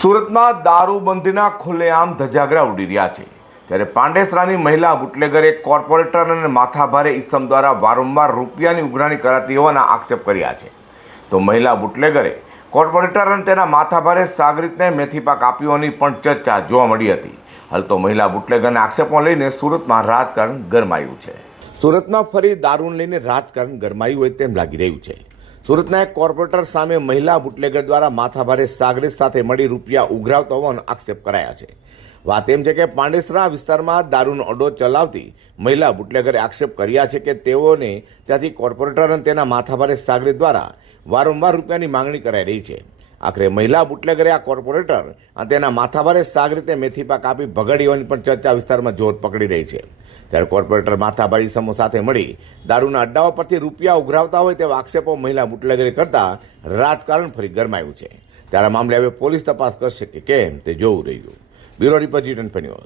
સુરતમાં દારૂબંધીના ખુલ્લેઆમ ધજાગરા ઉડી રહ્યા છે ત્યારે પાંડેસરાની મહિલા બુટલેગરે કોર્પોરેટર અને માથાભારે ઇસમ દ્વારા વારંવાર રૂપિયાની ઉઘરાણી કરાતી હોવાના આક્ષેપ કર્યા છે. તો મહિલા બુટલેગરે કોર્પોરેટર અને તેના માથાભારે સાગરીતને મેથીપાક આપ્યો હોવાની પણ ચર્ચા જોવા મળી હતી. હાલ તો મહિલા બુટલેગરના આક્ષેપો લઈને સુરતમાં રાજકારણ ગરમાયું છે. સુરતમાં ફરી દારૂને લઈને રાજકારણ ગરમાયું હોય તેમ લાગી રહ્યું છે. સુરતના એક કોર્પોરેટર સામે મહિલા બુટલેગર દ્વારા માથાભારે સાગરીત સાથે મળી રૂપિયા ઉઘરાવતા હોવાનો આક્ષેપ કરાયા છે. વાત એમ છે કે પાંડેસરા વિસ્તારમાં દારૂનો અડ્ડો ચલાવતી મહિલા બુટલેગરે આક્ષેપ કર્યા છે કે તેઓને ત્યાંથી કોર્પોરેટર અને તેના માથાભારે સાગરીત દ્વારા વારંવાર રૂપિયાની માંગણી કરાઈ રહી છે. આખરે મહિલા બુટલેગરે આ કોર્પોરેટર અને તેના માથાભારે સાગરીતે મેથીપાક આપી ભગાડી હોવાની પણ ચર્ચા વિસ્તારમાં જોર પકડી રહી છે. ત્યારે કોર્પોરેટર માથાભારી સમૂહ સાથે મળી દારૂના અડ્ડાઓ પરથી રૂપિયા ઉઘરાવતા હોય તેવા આક્ષેપો મહિલા બુટલેગરે કરતા રાજકારણ ફરી ગરમાયું છે. ત્યારે મામલે હવે પોલીસ તપાસ કરશે કે કેમ તે જોવું રહ્યું. Bureau report G 24 news.